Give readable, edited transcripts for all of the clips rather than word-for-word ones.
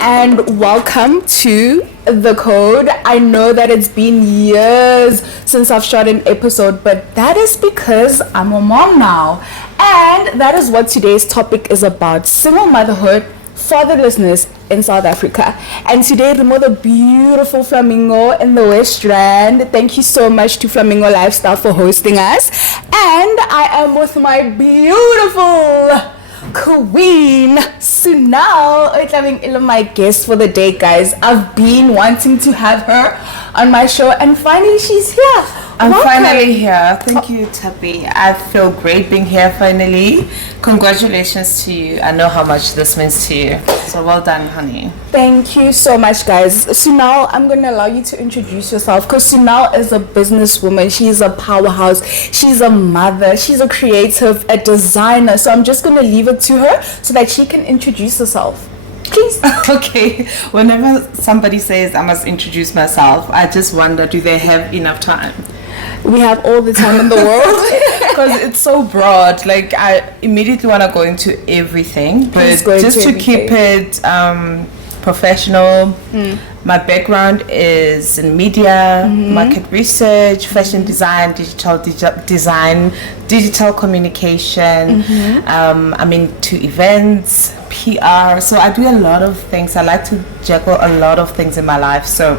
and welcome to The Code. I know that it's been years since I've shot an episode, but that is because I'm a mom now. And that is what today's topic is about: single motherhood, fatherlessness in South Africa. And today, Remo, the beautiful Flamingo in the West Rand. Thank you so much to Flamingo Lifestyle for hosting us. And I am with my beautiful Queen Sunal. It's having my guest for the day, guys. I've been wanting to have her on my show, and finally she's here. I'm finally here. Thank you, Tabi. I feel great being here finally. Congratulations to you. I know how much this means to you. So well done, honey. Thank you so much, guys. Sunal, I'm going to allow you to introduce yourself, because Sunal is a businesswoman. She's a powerhouse. She's a mother. She's a creative, a designer. So I'm just going to leave it to her so that she can introduce herself. Please. Okay. Whenever somebody says I must introduce myself, I just wonder, do they have enough time? We have all the time in the world. Because it's so broad. Like, I immediately want to go into everything, but just to keep it professional. My background is in media, market research, fashion design, design, digital communication. I'm into events, PR. So I do a lot of things. I like to juggle a lot of things in my life. So,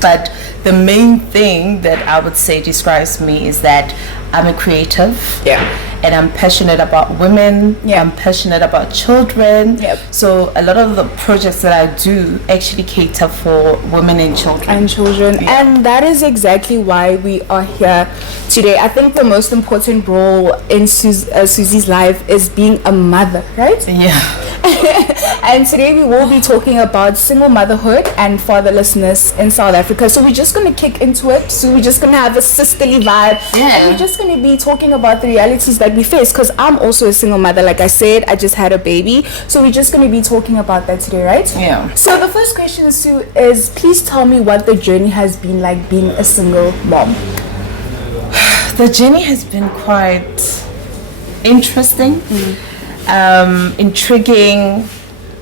but the main thing that I would say describes me is that I'm a creative. And I'm passionate about women. I'm passionate about children. So a lot of the projects that I do actually cater for women and children. And that is exactly why we are here today. I think the most important role in Susie's life is being a mother, right? And today we will be talking about single motherhood and fatherlessness in South Africa. So we're just going to kick into it. So we're just going to have a sisterly vibe. And we're just going to be talking about the realities that we face, because I'm also a single mother. Like I said, I just had a baby. So we're just going to be talking about that today, right? So the first question, Sue, is please tell me what the journey has been like being a single mom. The journey has been quite interesting, intriguing.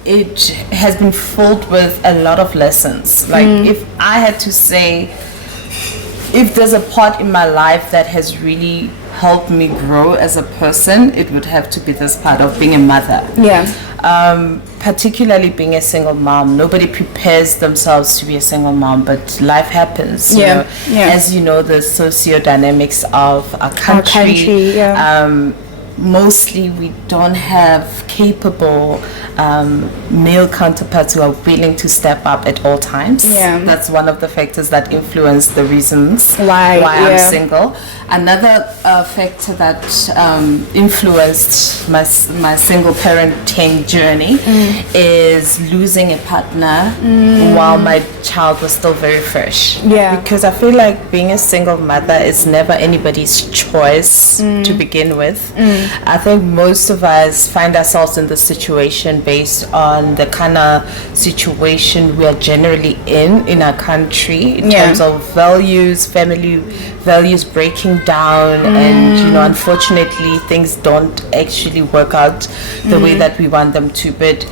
It has been filled with a lot of lessons. Like, if I had to say, if there's a part in my life that has really helped me grow as a person, it would have to be this part of being a mother. Particularly being a single mom. Nobody prepares themselves to be a single mom, but life happens. You know, as you know, the socio-dynamics of our country. Mostly we don't have capable male counterparts who are willing to step up at all times. That's one of the factors that influence the reasons why I'm single. Another factor that influenced my single parenting journey is losing a partner while my child was still very fresh. Because I feel like being a single mother is never anybody's choice to begin with. I think most of us find ourselves in this situation based on the kind of situation we are generally in our country, in terms of values, family values breaking down, and unfortunately things don't actually work out the way that we want them to. But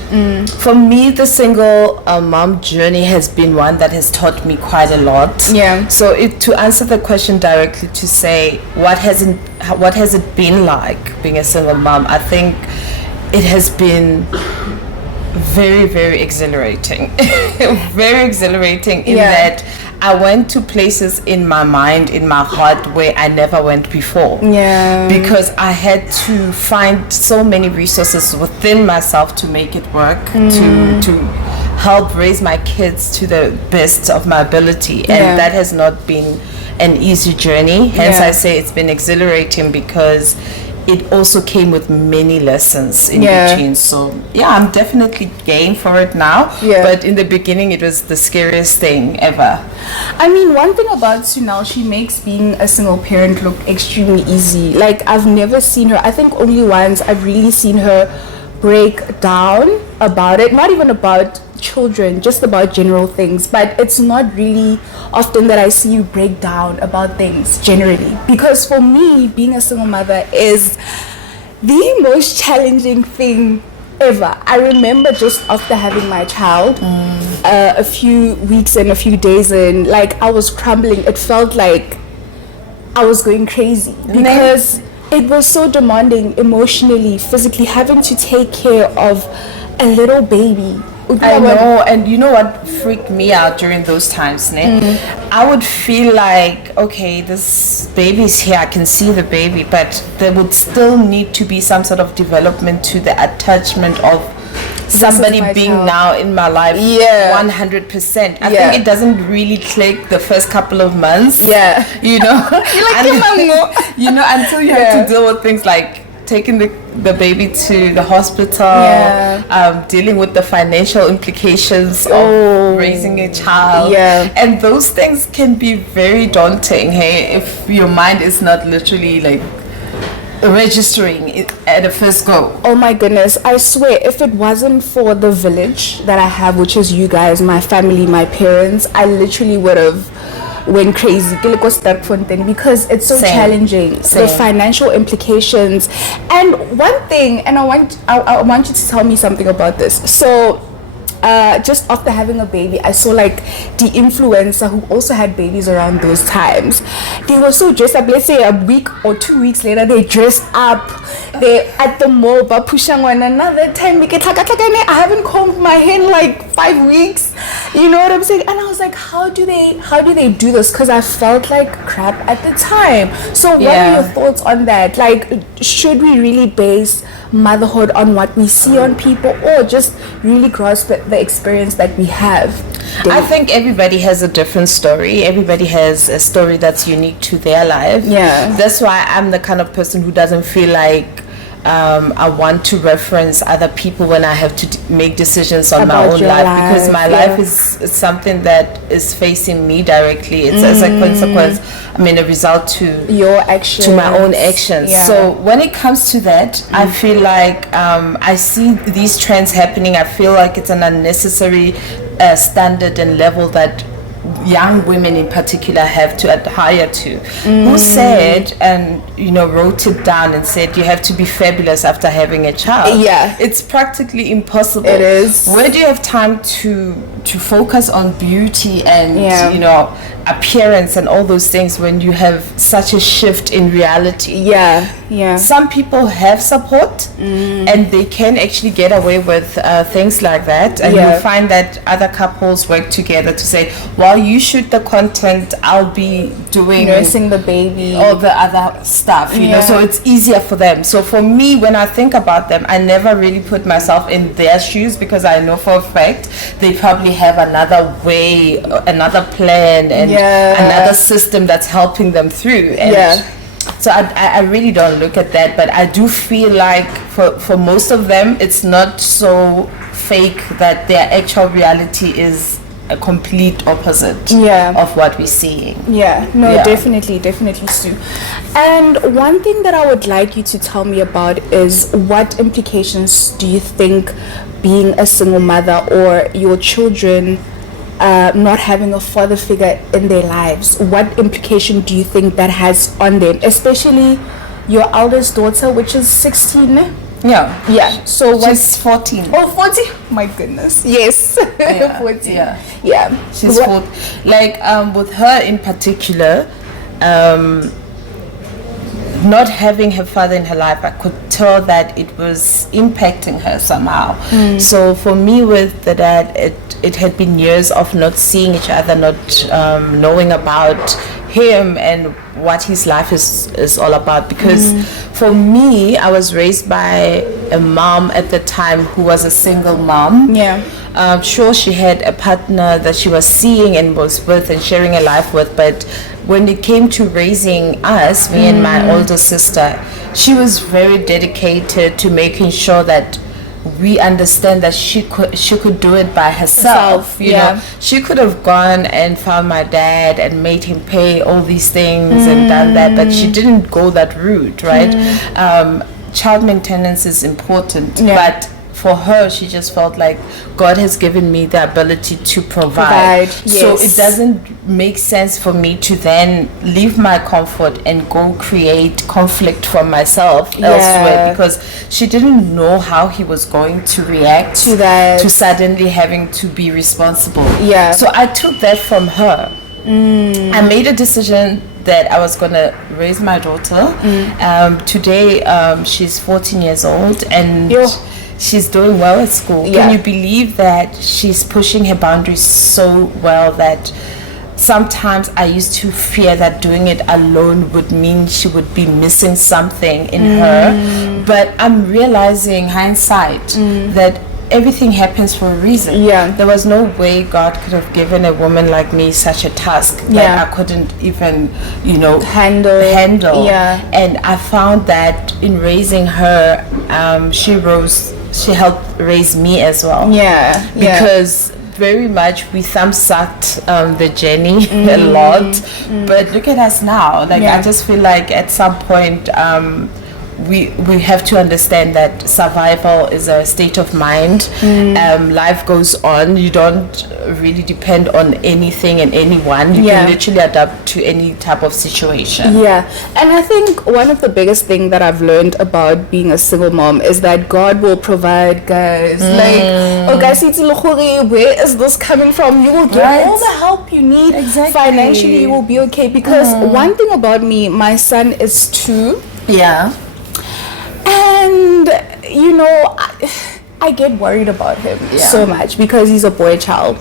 for me, the single mom journey has been one that has taught me quite a lot. So to answer the question directly, to say what has it been like being a single mom, I think it has been very, very exhilarating. Very exhilarating in that I went to places in my mind, in my heart, where I never went before. Because I had to find so many resources within myself to make it work, to help raise my kids to the best of my ability. And that has not been an easy journey. Hence I say it's been exhilarating, because it also came with many lessons in between. So I'm definitely game for it now. But in the beginning, it was the scariest thing ever. I mean, one thing about Sunal, she makes being a single parent look extremely easy. Like, I've never seen her, I think only once I've really seen her break down about it. Not even about children, just about general things. But it's not really often that I see you break down about things generally, because for me, being a single mother is the most challenging thing ever. I remember just after having my child, a few weeks and a few days in, like I was crumbling. It felt like I was going crazy because it was so demanding emotionally, physically, having to take care of a little baby. I know, and you know what freaked me out during those times, I would feel like, okay, this baby's here, I can see the baby, but there would still need to be some sort of development to the attachment of somebody being now in my life 100%. I think it doesn't really click the first couple of months. You know, you know, until you have to deal with things like taking the baby to the hospital, dealing with the financial implications of raising a child, and those things can be very daunting, hey, if your mind is not literally like registering it at a first go. Oh my goodness, I swear, if it wasn't for the village that I have, which is you guys, my family, my parents, I literally would have went crazy because it's so challenging. The financial implications. And one thing, and I want you to tell me something about this. So just after having a baby, I saw like the influencer who also had babies around those times. They were so dressed up. Let's say a week or 2 weeks later, they dressed up. They at the mall, but pushing on another time. I haven't combed my hair in like 5 weeks. You know what I'm saying? And I was like, how do they do this? Because I felt like crap at the time. So what are your thoughts on that? Like, should we really base motherhood on what we see on people, or just really grasp the experience that we have? I think everybody has a different story. Everybody has a story that's unique to their life. That's why I'm the kind of person who doesn't feel like I want to reference other people when I have to make decisions on my own life, because my life is something that is facing me directly. It's as a consequence, a result to your actions, to my own actions. So when it comes to that, I feel like I see these trends happening. I feel like it's an unnecessary standard and level that young women in particular have to adhere to. Who said and wrote it down and said you have to be fabulous after having a child? It's practically impossible. It is. Where do you have time to focus on beauty and appearance and all those things when you have such a shift in reality? Some people have support and they can actually get away with things like that, and you'll find that other couples work together to say, while you shoot the content, I'll be doing nursing the baby, all the other stuff, you know, so it's easier for them. So for me, when I think about them, I never really put myself in their shoes, because I know for a fact they probably have another way, another plan, and another system that's helping them through. And so I really don't look at that, but I do feel like for most of them, it's not so fake that their actual reality is a complete opposite of what we're seeing. Definitely, Sue. And one thing that I would like you to tell me about is, what implications do you think being a single mother, or your children not having a father figure in their lives, what implication do you think that has on them, especially your eldest daughter, which is 16? So she's 14. Oh, 14. My goodness. Yes. 14. She's 14. Like with her in particular, not having her father in her life, I could tell that it was impacting her somehow. So for me with the dad, it had been years of not seeing each other, not knowing about him and what his life is all about, because for me, I was raised by a mom at the time who was a single mom. Sure, she had a partner that she was seeing and was with and sharing a life with, but when it came to raising us, me and my older sister, she was very dedicated to making sure that we understand that she could do it by herself. You know, she could have gone and found my dad and made him pay all these things and done that, but she didn't go that route, right? Child maintenance is important, but for her, she just felt like God has given me the ability to provide. Yes. So it doesn't make sense for me to then leave my comfort and go create conflict for myself elsewhere, because she didn't know how he was going to react to that, to suddenly having to be responsible. So I took that from her. I made a decision that I was going to raise my daughter. Today, she's 14 years old and she's doing well at school. Can you believe that she's pushing her boundaries so well that sometimes I used to fear that doing it alone would mean she would be missing something in her. But I'm realizing, hindsight, that everything happens for a reason. There was no way God could have given a woman like me such a task that I couldn't even, handle. And I found that in raising her, she helped raise me as well. Because very much we thumb-sucked the journey a lot. But look at us now. I just feel like at some point we have to understand that survival is a state of mind. Life goes on. You don't really depend on anything and anyone. You can literally adapt to any type of situation. And I think one of the biggest thing that I've learned about being a single mom is that God will provide, guys. Where is this coming from? You will get all the help you need. Financially, you will be okay. Because one thing about me, my son is 2. And I get worried about him so much because he's a boy child,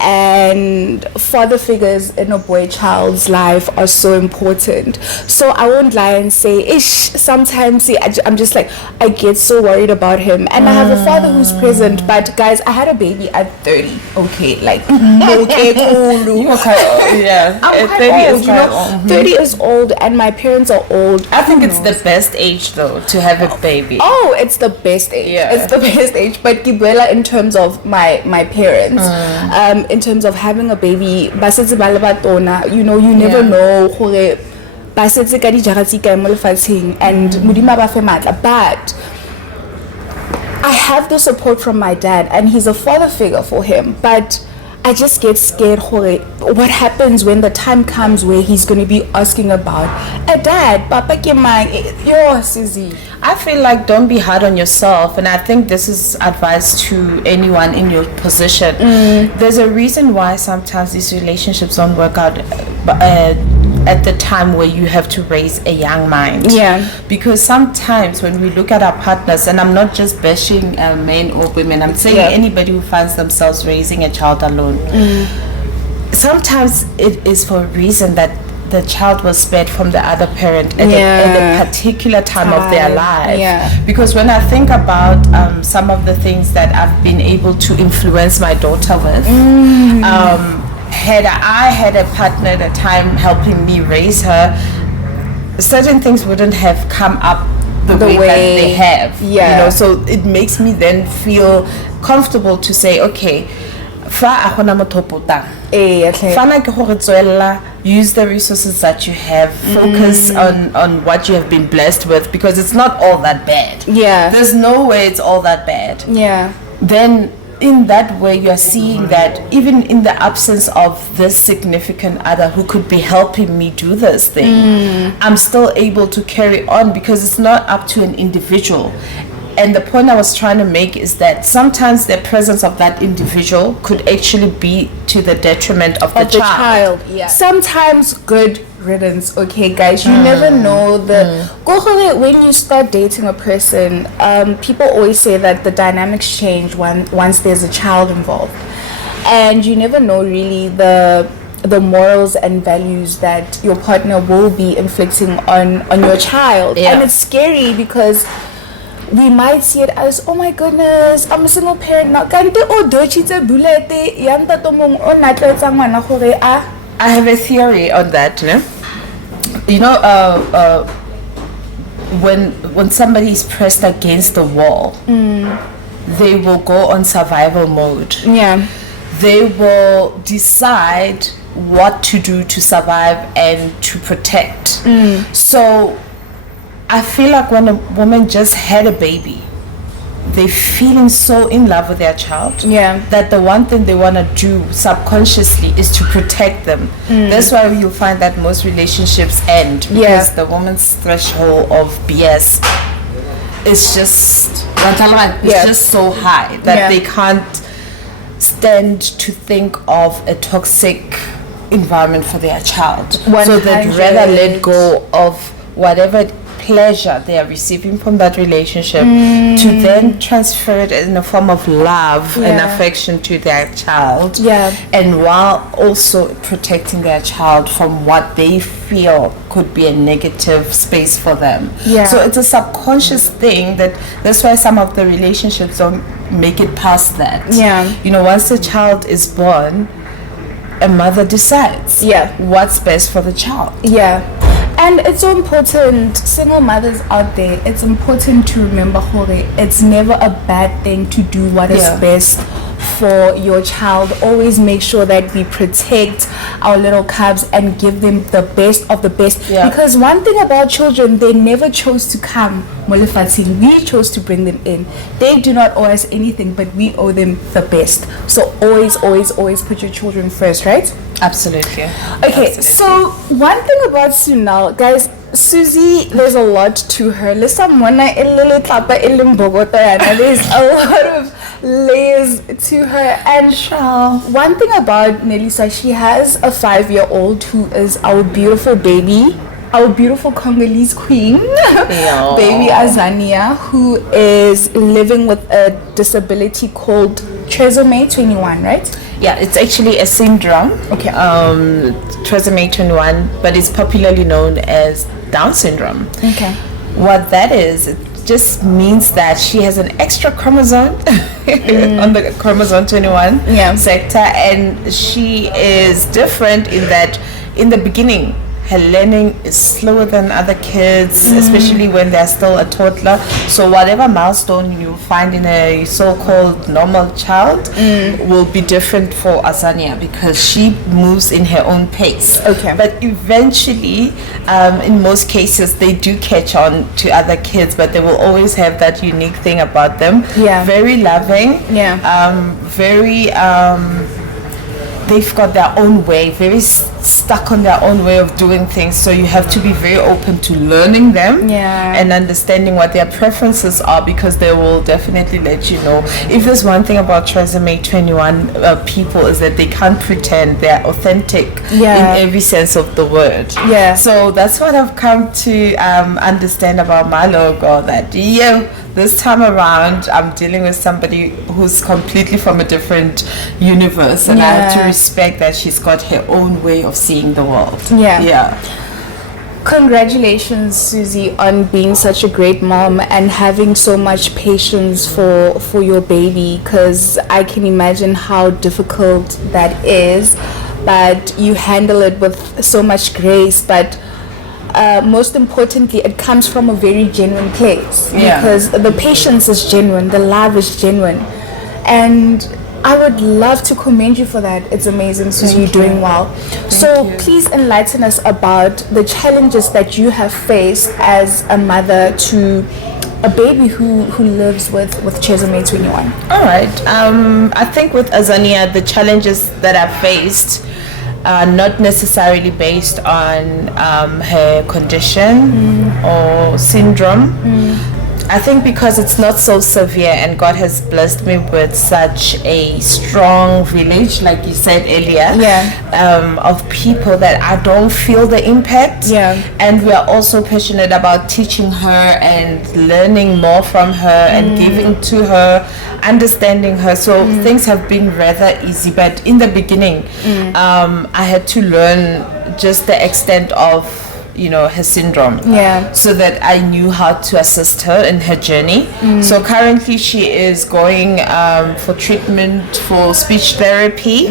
and father figures in a boy child's life are so important. So I won't lie and say sometimes I'm just like, I get so worried about him, and I have a father who's present. But guys, I had a baby at 30. Okay, okay, cool. You were quite old. I'm quite 30 old, is quite old. 30 is old, and my parents are old. I think it's the best age though to have a baby. It's the best age. It's the best age. But Gibela, in terms of my parents, in terms of having a baby, you never know and but I have the support from my dad, and he's a father figure for him. But I just get scared what happens when the time comes where he's going to be asking about a dad, papa Sizzy. I feel like don't be hard on yourself, and I think this is advice to anyone in your position. There's a reason why sometimes these relationships don't work out at the time where you have to raise a young mind. Because sometimes when we look at our partners, and I'm not just bashing men or women, I'm saying anybody who finds themselves raising a child alone, sometimes it is for a reason that the child was spared from the other parent at a particular time of their life. Because when I think about some of the things that I've been able to influence my daughter with, had I had a partner at a time helping me raise her, certain things wouldn't have come up the way that they have. So it makes me then feel comfortable to say, okay, use the resources that you have, focus on what you have been blessed with, because it's not all that bad. There's no way it's all that bad. Then in that way you're seeing that even in the absence of this significant other who could be helping me do this thing, I'm still able to carry on, because it's not up to an individual. And the point I was trying to make is that sometimes the presence of that individual could actually be to the detriment of the child. Sometimes good riddance. Okay, guys, you never know when you start dating a person. People always say that the dynamics change once there's a child involved, and you never know really the morals and values that your partner will be inflicting on your child. And it's scary because we might see it as, oh my goodness, I'm a single parent now. I have a theory on that. When somebody is pressed against the wall, they will go on survival mode. They will decide what to do to survive and to protect. So I feel like when a woman just had a baby, they're feeling so in love with their child that the one thing they want to do subconsciously is to protect them. That's why you'll find that most relationships end, because the woman's threshold of BS is just just so high that they can't stand to think of a toxic environment for their child. 100. So they'd rather let go of whatever pleasure they are receiving from that relationship to then transfer it in a form of love and affection to their child, and while also protecting their child from what they feel could be a negative space for them. So it's a subconscious thing that's why some of the relationships don't make it past that. You know, once the child is born, a mother decides what's best for the child. And it's so important, single mothers out there, it's important to remember, Jorge, it's never a bad thing to do what is best for your child. Always make sure that we protect our little cubs and give them the best of the best. Because one thing about children, they never chose to come. We chose to bring them in. They do not owe us anything, but we owe them the best. So always put your children first, right? Absolutely. Okay, so one thing about Sunal, guys, Susie, there's a lot to her. There's a lot of layers to her. And one thing about Neliswa, she has a 5-year-old who is our beautiful baby, our beautiful Congolese queen, baby Azania, who is living with a disability called trisomy 21, right? Yeah, it's actually a syndrome. Okay. Trisomy 21, but it's popularly known as Down syndrome. Okay. What that is, it just means that she has an extra chromosome on the chromosome 21 sector, and she is different in that in the beginning her learning is slower than other kids, especially when they're still a toddler. So whatever milestone you find in a so-called normal child will be different for Azania, because she moves in her own pace. Okay. But eventually, in most cases, they do catch on to other kids, but they will always have that unique thing about them. Very loving. Very they've got their own way, very stuck on their own way of doing things, so you have to be very open to learning them and understanding what their preferences are, because they will definitely let you know. If there's one thing about trisomy 21 people, is that they can't pretend, they're authentic in every sense of the word. So that's what I've come to understand about my little girl, that this time around I'm dealing with somebody who's completely from a different universe, and I have to respect that she's got her own way of seeing the world. Congratulations, Susie, on being such a great mom and having so much patience for your baby, because I can imagine how difficult that is, but you handle it with so much grace. But most importantly, it comes from a very genuine place, because the patience is genuine, the love is genuine, and I would love to commend you for that. It's amazing, Susie. You're doing well. So please enlighten us about the challenges that you have faced as a mother to a baby who lives with trisomy 21. All right. I think with Azania, the challenges that I faced are not necessarily based on her condition or syndrome. I think because it's not so severe, and God has blessed me with such a strong village, like you said earlier, of people, that I don't feel the impact. And we are also passionate about teaching her and learning more from her and giving to her, understanding her. So things have been rather easy, but in the beginning I had to learn just the extent of her syndrome, so that I knew how to assist her in her journey. So currently she is going for treatment for speech therapy.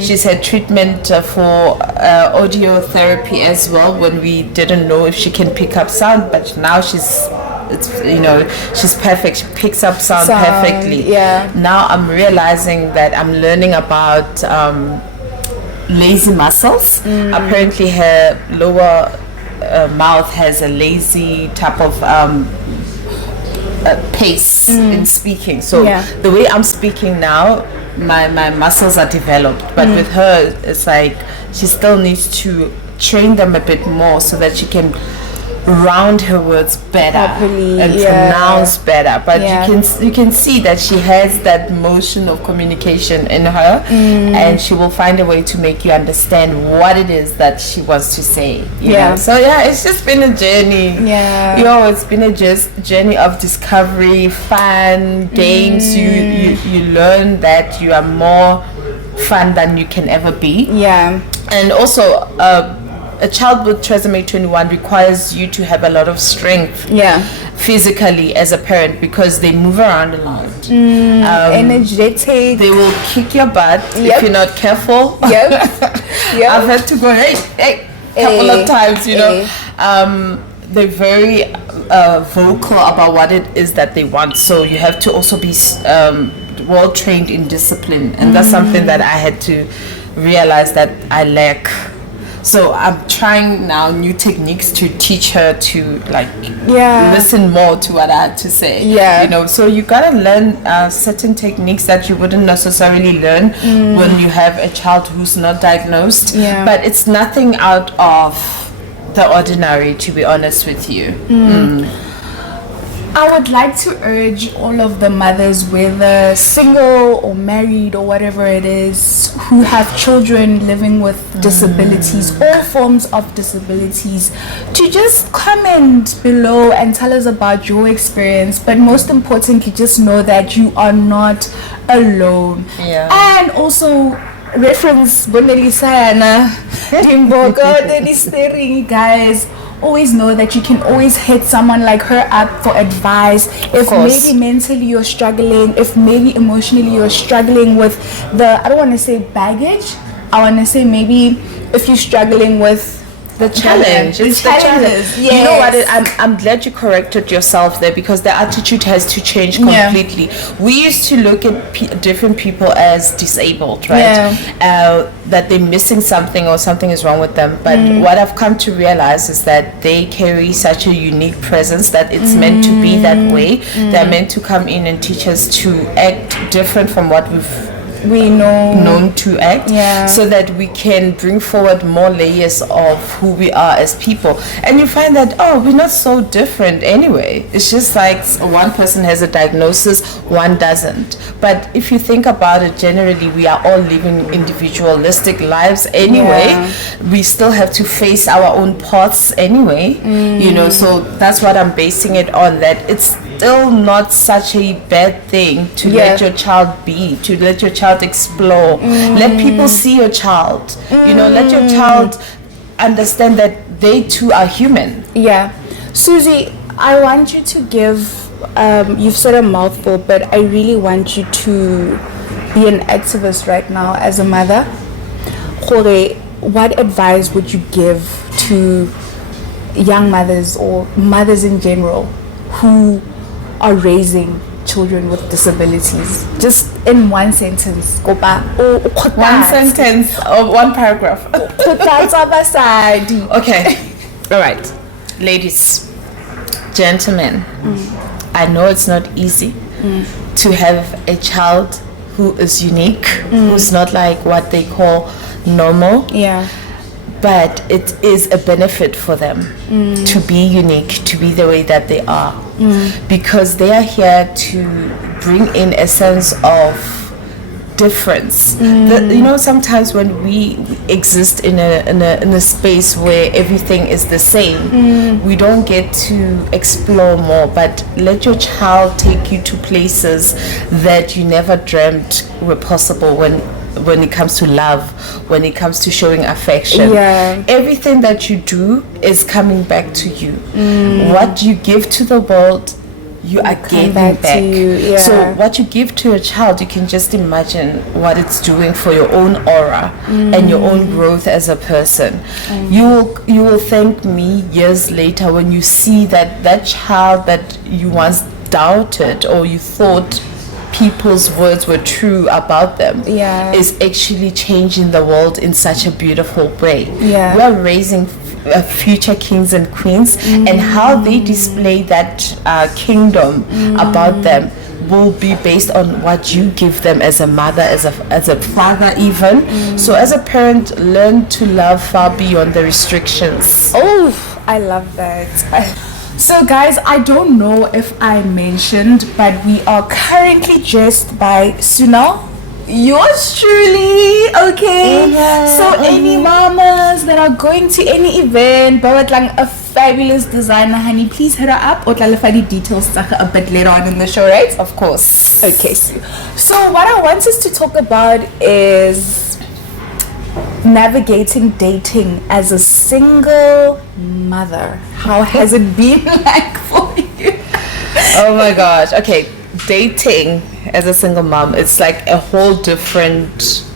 She's had treatment for audio therapy as well, when we didn't know if she can pick up sound, but now she's perfect. She picks up sound perfectly. Now I'm realizing that I'm learning about lazy muscles. Apparently her lower mouth has a lazy type of pace in speaking. So the way I'm speaking now, my muscles are developed, but with her it's like she still needs to train them a bit more so that she can round her words better properly, and pronounce better. But you can see that she has that motion of communication in her, and she will find a way to make you understand what it is that she wants to say. You know? So it's just been a journey. It's been a journey of discovery, fun, games. You learn that you are more fun than you can ever be. And also a child with trisomy 21 requires you to have a lot of strength physically as a parent, because they move around a lot. Energetic. They will kick your butt if you're not careful. I've had to go hey couple of times, you know. They're very vocal about what it is that they want, so you have to also be well trained in discipline, and that's something that I had to realize that I lack. So I'm trying now new techniques to teach her to listen more to what I had to say. You know, so you gotta learn certain techniques that you wouldn't necessarily learn when you have a child who's not diagnosed. But it's nothing out of the ordinary, to be honest with you. I would like to urge all of the mothers, whether single or married or whatever it is, who have children living with disabilities, all forms of disabilities, to just comment below and tell us about your experience. But most importantly, just know that you are not alone. And also reference Neliswa Motsuenyane, guys. Always know that you can always hit someone like her up for advice. If maybe mentally you're struggling, if maybe emotionally you're struggling with I don't want to say baggage, I want to say maybe if you're struggling with the challenge. It's the challenge. You know what? I'm glad you corrected yourself there, because the attitude has to change completely. We used to look at different people as disabled, right? That they're missing something or something is wrong with them. But what I've come to realize is that they carry such a unique presence that it's meant to be that way. They're meant to come in and teach us to act different from what we known to act, so that we can bring forward more layers of who we are as people. And you find that we're not so different anyway. It's just like one person has a diagnosis, one doesn't. But if you think about it, generally we are all living individualistic lives anyway. We still have to face our own paths anyway, you know. So that's what I'm basing it on, that it's still not such a bad thing to let your child be, to let your child explore. Let people see your child. You know, let your child understand that they too are human. Susie, I want you to give you've said a mouthful, but I really want you to be an activist right now as a mother. What advice would you give to young mothers or mothers in general who are raising children with disabilities? Just in one sentence. One sentence or one paragraph. Okay. All right. Ladies, gentlemen, I know it's not easy to have a child who is unique, who's not like what they call normal. But it is a benefit for them to be unique, to be the way that they are, because they are here to bring in a sense of difference. You know, sometimes when we exist in a space where everything is the same, we don't get to explore more. But let your child take you to places that you never dreamt were possible when it comes to love, when it comes to showing affection. Everything that you do is coming back to you. What you give to the world, you are giving back. So what you give to your child, you can just imagine what it's doing for your own aura and your own growth as a person. You will thank me years later when you see that child that you once doubted or you thought people's words were true about them is actually changing the world in such a beautiful way. We're raising future kings and queens, and how they display that kingdom about them will be based on what you give them as a mother, as a father even. So as a parent, learn to love far beyond the restrictions. Oh, I love that. So guys, I don't know if I mentioned, but we are currently dressed by Sunal, yours truly, okay? So any mamas that are going to any event, but like a fabulous designer, honey, please hit her up or tell the details a bit later on in the show, right? Of course. Okay, so what I want us to talk about is navigating dating as a single mother. How has it been like for you? Oh my gosh. Okay, dating as a single mom, it's like a whole different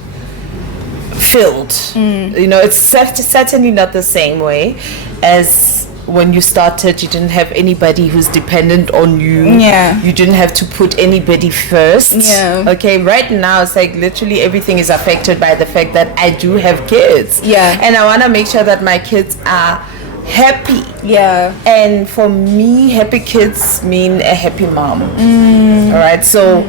field. You know, it's certainly not the same way as when you started. You didn't have anybody who's dependent on you. You didn't have to put anybody first. Okay, right now it's like literally everything is affected by the fact that I do have kids. And I want to make sure that my kids are happy. And for me, happy kids mean a happy mom. All right, so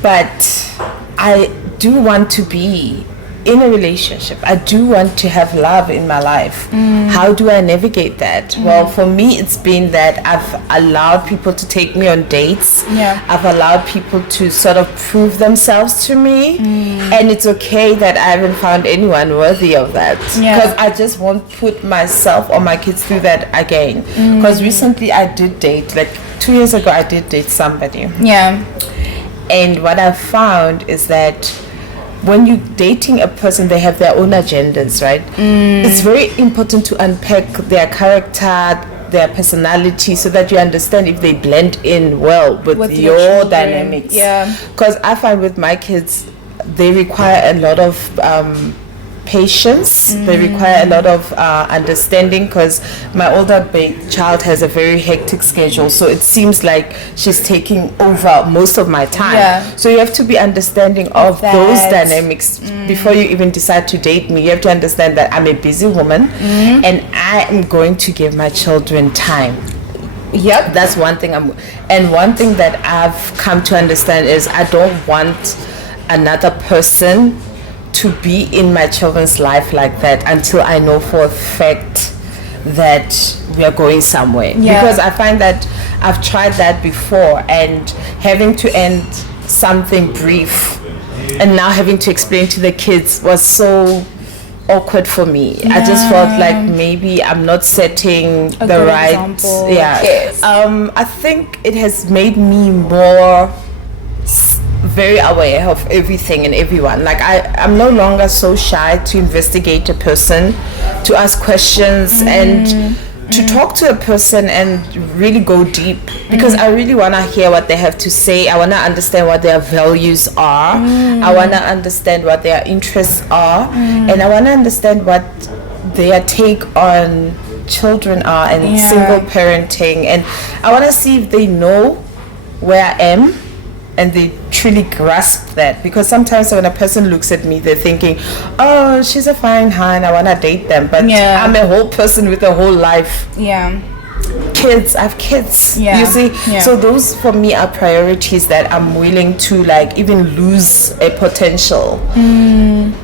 but I do want to be in a relationship. I do want to have love in my life. How do I navigate that? Well, for me, it's been that I've allowed people to take me on dates. I've allowed people to sort of prove themselves to me. And it's okay that I haven't found anyone worthy of that. Because I just won't put myself or my kids through that again. Because recently I did date, like 2 years ago, I did date somebody. And what I've found is that when you're dating a person, they have their own agendas, right? It's very important to unpack their character, their personality, so that you understand if they blend in well with your dynamics. Because I find with my kids, they require a lot of patience. They require a lot of understanding, because my older child has a very hectic schedule, so it seems like she's taking over most of my time. So you have to be understanding of those dynamics before you even decide to date me. You have to understand that I'm a busy woman and I am going to give my children time. That's one thing. And one thing that I've come to understand is I don't want another person to be in my children's life like that until I know for a fact that we are going somewhere. Because I find that I've tried that before, and having to end something brief and now having to explain to the kids was so awkward for me. I just felt like maybe I'm not setting the right example. I think it has made me more very aware of everything and everyone. Like I'm no longer so shy to investigate a person, to ask questions and to talk to a person and really go deep, because I really want to hear what they have to say. I want to understand what their values are. I want to understand what their interests are, and I want to understand what their take on children are and single parenting, and I want to see if they know where I am and they truly grasp that. Because sometimes when a person looks at me, they're thinking, oh, she's a fine hun, I want to date them, but I'm a whole person with a whole life. Kids, I have kids, you see. So those for me are priorities that I'm willing to like even lose a potential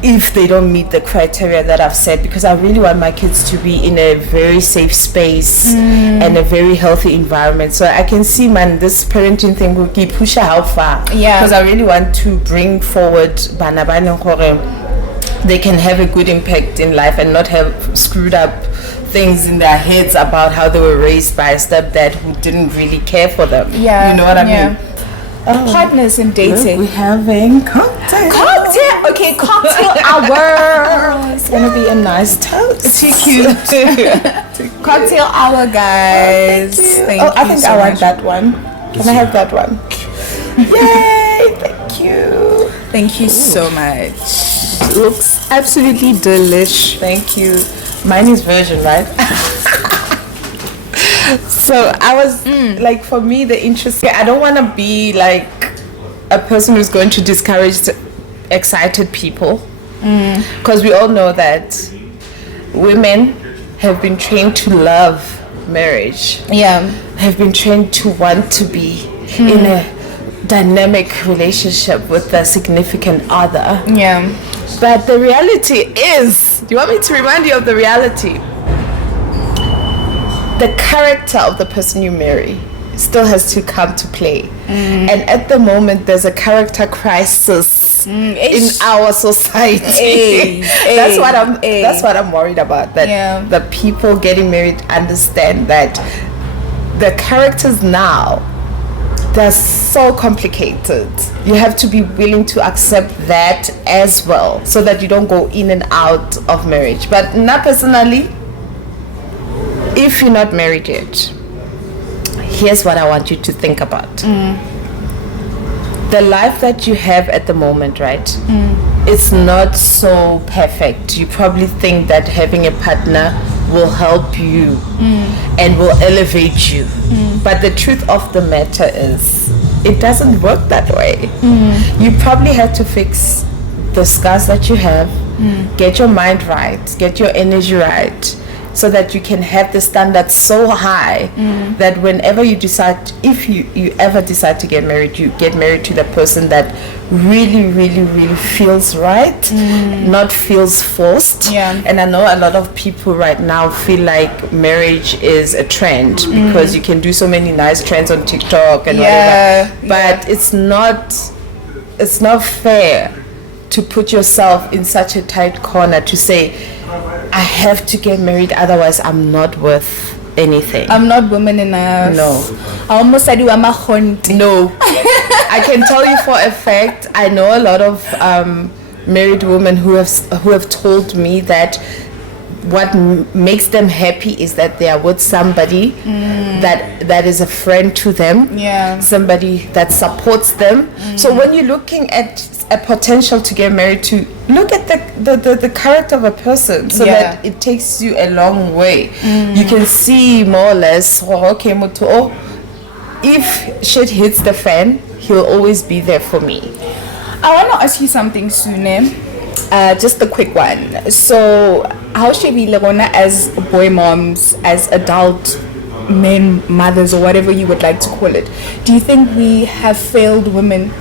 if they don't meet the criteria that I've set, because I really want my kids to be in a very safe space and a very healthy environment. So I can see, man, this parenting thing will keep pushing how far, because I really want to bring forward bana ba leng gore they can have a good impact in life and not have screwed up things in their heads about how they were raised by a stepdad who didn't really care for them. You know what I mean? Partners in dating. We're having cocktail. Okay, cocktail hour. It's gonna be a nice toast. Too cute. Cocktail hour, guys. Thank you. I think I want that one. Can I have that one? Yay! Thank you. Thank you so much. Looks absolutely delish. Thank you. Mine is virgin, right? So I was like, for me, the interest, I don't want to be like a person who's going to discourage excited people, because we all know that women have been trained to love marriage. Yeah. Have been trained to want to be in a dynamic relationship with a significant other. Yeah. But the reality is, do you want me to remind you of the reality? The character of the person you marry still has to come to play. And at the moment, there's a character crisis in our society. That's what I'm worried about. That the people getting married understand that the characters now, they're so complicated. You have to be willing to accept that as well, so that you don't go in and out of marriage. But not personally, if you're not married yet, here's what I want you to think about. The life that you have at the moment, right? It's not so perfect. You probably think that having a partner will help you and will elevate you. But the truth of the matter is, it doesn't work that way. You probably have to fix the scars that you have, get your mind right, get your energy right, so that you can have the standards so high that whenever you decide, if you ever decide to get married, you get married to the person that really, really, really feels right, not feels forced. And I know a lot of people right now feel like marriage is a trend because you can do so many nice trends on TikTok and whatever. But it's not fair to put yourself in such a tight corner to say, I have to get married, otherwise I'm not worth anything. I'm not woman enough. No. I almost said you are my hunt. No. I can tell you for a fact, I know a lot of married women who have told me that what makes them happy is that they are with somebody that is a friend to them, somebody that supports them. So when you're looking at a potential to get married to, look at the character of a person, so that it takes you a long way. You can see more or less, if shit hits the fan, he'll always be there for me. I want to ask you something soon, just a quick one. So how should we live on as boy moms, as adult men, mothers, or whatever you would like to call it? Do you think we have failed women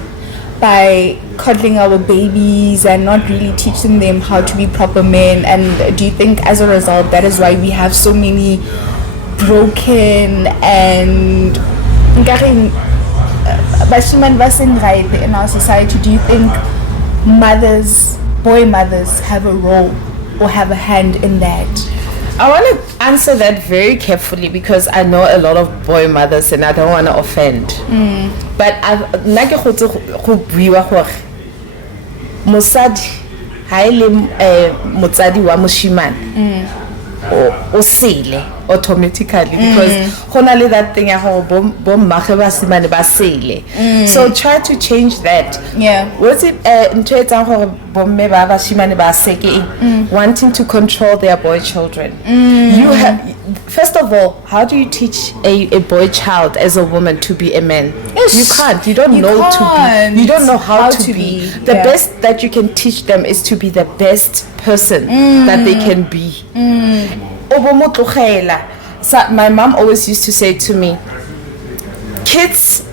by coddling our babies and not really teaching them how to be proper men? And do you think as a result that is why we have so many broken and right in our society? Do you think boy mothers have a role or have a hand in that? I want to answer that very carefully because I know a lot of boy mothers and I don't want to offend. But mosadi ha ile motsadi wa moshimane o sele automatically because gona le that thing ya go bo mmage ba simane ba sele. So try to change that. What's it ntwe etsang gore bo mme ba shimane ba seke wanting to control their boy children. You have, first of all, how do you teach a boy child as a woman to be a man? You can't. You don't know to be. You don't know how to be. The best that you can teach them is to be the best person that they can be. So my mom always used to say to me, kids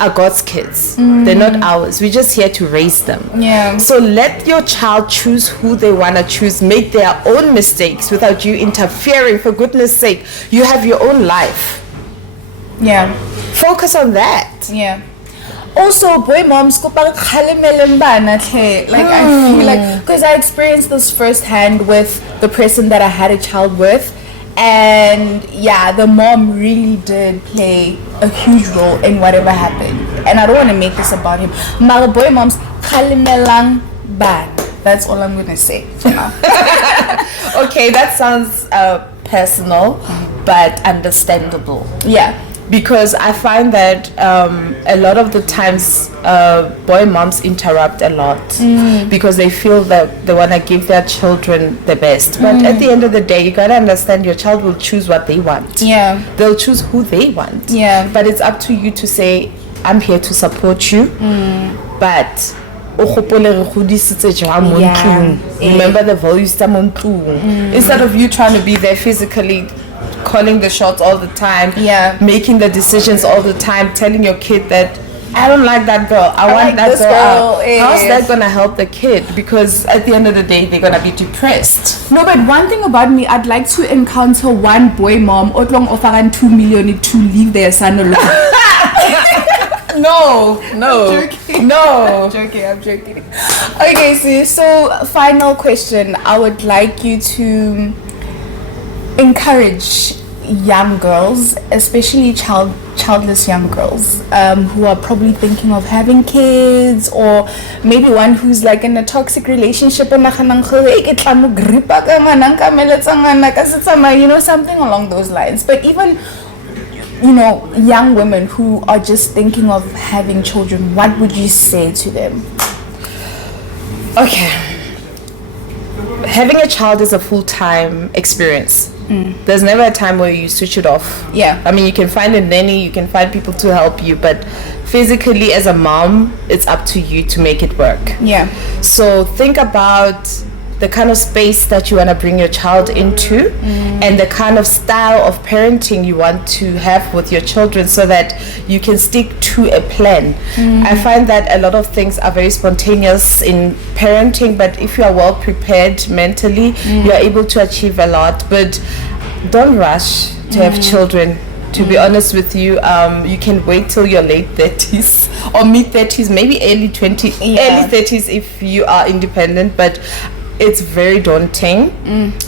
are God's kids. They're not ours. We're just here to raise them. So let your child choose who they want to choose, make their own mistakes without you interfering. For goodness sake, you have your own life. Focus on that. Also, boy moms, like I feel like, because I experienced this firsthand with the person that I had a child with, and the mom really did play a huge role in whatever happened. And I don't want to make this about him. My boy moms, bad. That's all I'm gonna say for now. Okay, that sounds personal, but understandable. Because I find that a lot of the times boy moms interrupt a lot because they feel that they want to give their children the best. But at the end of the day, you got to understand your child will choose what they want. They'll choose who they want. But it's up to you to say, I'm here to support you, but remember the values instead of you trying to be there physically calling the shots all the time, making the decisions all the time, telling your kid that I don't like that girl, I want like that girl. How's that gonna help the kid? Because at the end of the day they're gonna be depressed. No, but one thing about me, I'd like to encounter one boy mom otlong offering 2 million to leave their son alone. No. I'm joking. Okay, so final question. I would like you to encourage young girls, especially childless young girls, who are probably thinking of having kids, or maybe one who's like in a toxic relationship, you know, something along those lines. But even, you know, young women who are just thinking of having children, what would you say to them? Okay, having a child is a full-time experience. There's never a time where you switch it off. I mean, you can find a nanny, you can find people to help you, but physically as a mom, it's up to you to make it work. So think about the kind of space that you want to bring your child into, and the kind of style of parenting you want to have with your children, so that you can stick to a plan. I find that a lot of things are very spontaneous in parenting, but if you are well prepared mentally, you are able to achieve a lot. But don't rush to have children. To be honest with you, you can wait till your late 30s or mid 30s, maybe early 20s, early 30s if you are independent, but it's very daunting.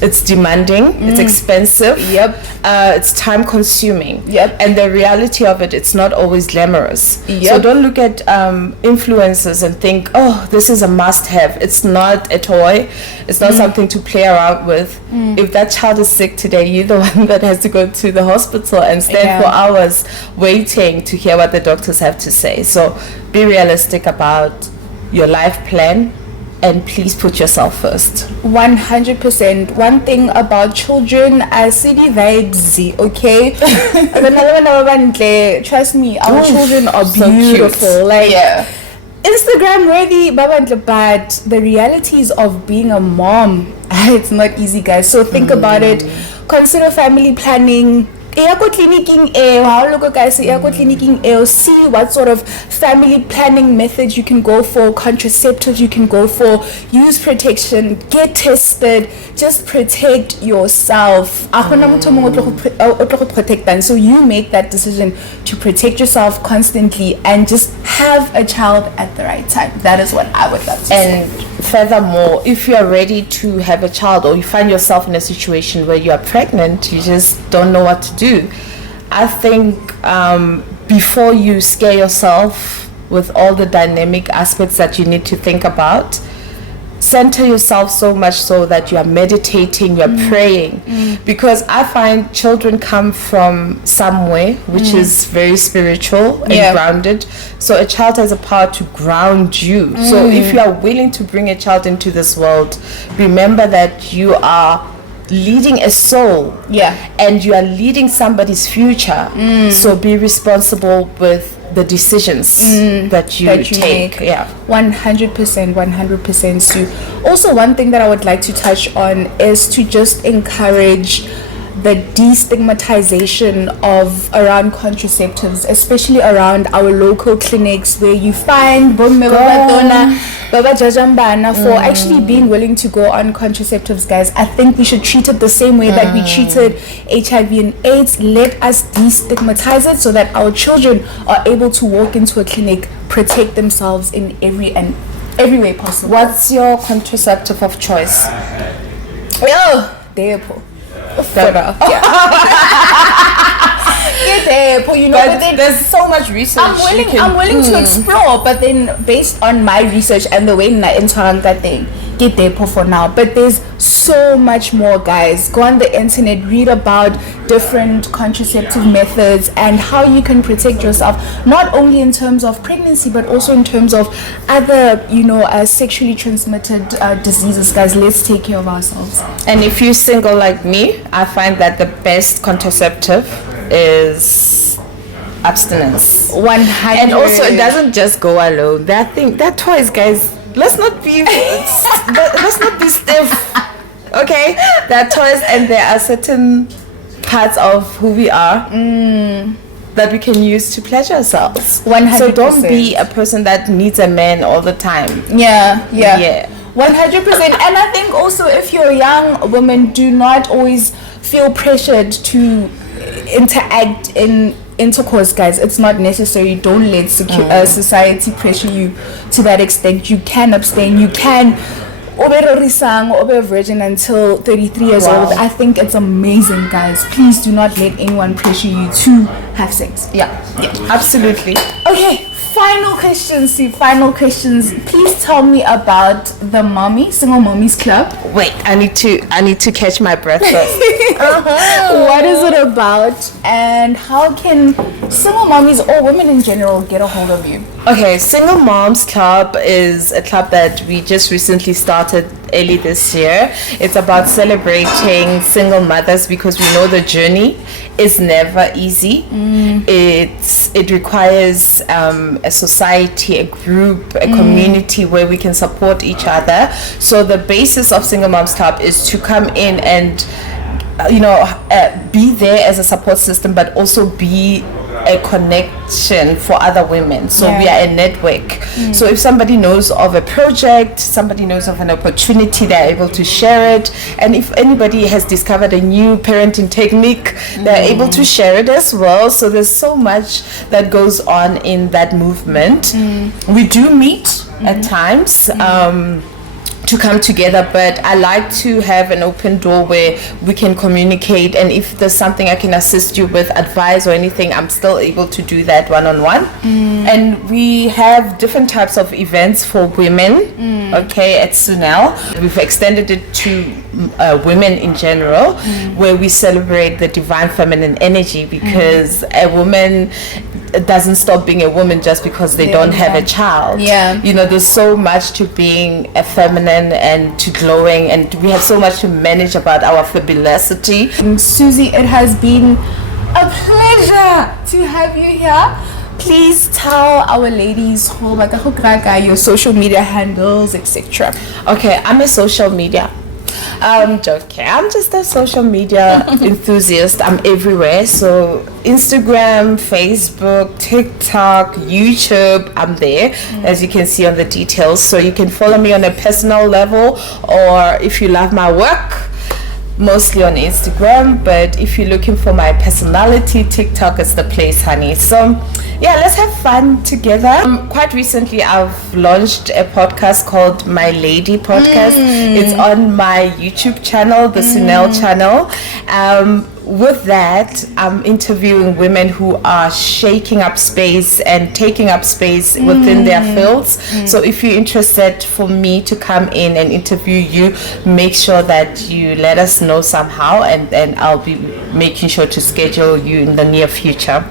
It's demanding. It's expensive. It's time consuming. And the reality of it, it's not always glamorous. So don't look at influencers and think, oh, this is a must-have. It's not a toy. It's not something to play around with. If that child is sick today, you're the one that has to go to the hospital and stand for hours waiting to hear what the doctors have to say. So be realistic about your life plan, and please put yourself first. 100%. One thing about children, I see the vibes, okay? Trust me, our children are beautiful. So like, Instagram worthy, but the realities of being a mom, it's not easy, guys. So think about it. Consider family planning. See what sort of family planning methods you can go for, contraceptives you can go for, use protection, get tested, just protect yourself. So you make that decision to protect yourself constantly and just have a child at the right time. That is what I would love to say. And furthermore, if you are ready to have a child, or you find yourself in a situation where you are pregnant, you just don't know what to do, I think before you scare yourself with all the dynamic aspects that you need to think about, center yourself so much so that you are meditating, you are praying, because I find children come from somewhere which is very spiritual and grounded. So a child has a power to ground you. So if you are willing to bring a child into this world, remember that you are leading a soul, and you are leading somebody's future. So be responsible with the decisions that you take. 100%, Sue. Also, one thing that I would like to touch on is to just encourage the destigmatization of around contraceptives, especially around our local clinics, where you find Baba Jajambana for actually being willing to go on contraceptives, guys. I think we should treat it the same way that we treated HIV and AIDS. Let us destigmatize it so that our children are able to walk into a clinic, protect themselves in every way possible. What's your contraceptive of choice? You know, but there's so much research. I'm willing to explore, but then based on my research and the way I interact that thing, get depo for now. But there's so much more, guys. Go on the internet, read about different contraceptive methods and how you can protect yourself, not only in terms of pregnancy, but also in terms of other, sexually transmitted diseases, guys. Let's take care of ourselves. And if you're single like me, I find that the best contraceptive is abstinence. 100. And also, it doesn't just go alone. That toys, guys, let's not be stiff. Okay, there are toys and there are certain parts of who we are that we can use to pleasure ourselves. 100%. So don't be a person that needs a man all the time. Yeah. 100%. And I think also, if you're a young woman, do not always feel pressured to interact in intercourse, guys. It's not necessary. Don't let society pressure you to that extent. You can abstain. You can obe a virgin until 33 years old. I think it's amazing, guys. Please do not let anyone pressure you to have sex. Yeah, absolutely. Okay, final questions. Please tell me about the Single Mommies Club. Wait, I need to catch my breath first. What is it about, and how can single mommies or women in general get a hold of you? Okay, Single Moms Club is a club that we just recently started early this year. It's about celebrating single mothers because we know the journey is never easy. It requires a society, a group, a community where we can support each other. So the basis of Single Moms Club is to come in and be there as a support system, but also be a connection for other women. So we are a network. So if somebody knows of a project, somebody knows of an opportunity, they're able to share it. And if anybody has discovered a new parenting technique, they're able to share it as well. So there's so much that goes on in that movement. We do meet at times to come together, but I like to have an open door where we can communicate, and if there's something I can assist you with, advice or anything, I'm still able to do that one-on-one. And we have different types of events for women, at Sunel. We've extended it to women in general, where we celebrate the divine feminine energy, because a woman doesn't stop being a woman just because they don't have a child. There's so much to being a feminine and to glowing, and we have so much to manage about our fabulosity. Susie, it has been a pleasure to have you here. Please tell our ladies your social media handles, etc. Okay, I'm a social media. I'm joking. I'm just a social media enthusiast. I'm everywhere. So Instagram, Facebook, TikTok, YouTube, I'm there, as you can see on the details. So you can follow me on a personal level, or if you love my work, mostly on Instagram. But if you're looking for my personality, TikTok is the place, honey. So let's have fun together. Quite recently I've launched a podcast called My Lady Podcast. It's on my YouTube channel, the Sunel channel. With that, I'm interviewing women who are shaking up space and taking up space within their fields. So if you're interested for me to come in and interview you, make sure that you let us know somehow, and I'll be making sure to schedule you in the near future.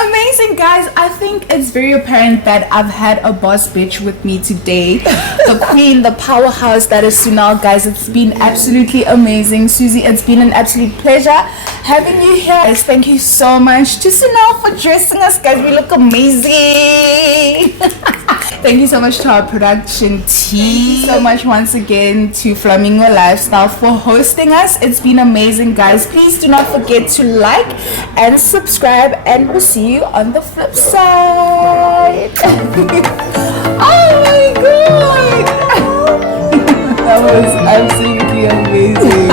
Amazing, guys. I think it's very apparent that I've had a boss bitch with me today. The queen, the powerhouse that is Sunel, guys. It's been absolutely amazing. Susie, it's been an absolute pleasure having you here. Guys, thank you so much to Sunel for dressing us, guys. We look amazing. Thank you so much to our production team. Thank you so much once again to Flamingo Lifestyle for hosting us. It's been amazing, guys. Please do not forget to like and subscribe, and we'll see you on the flip side. Oh my god. That was absolutely amazing.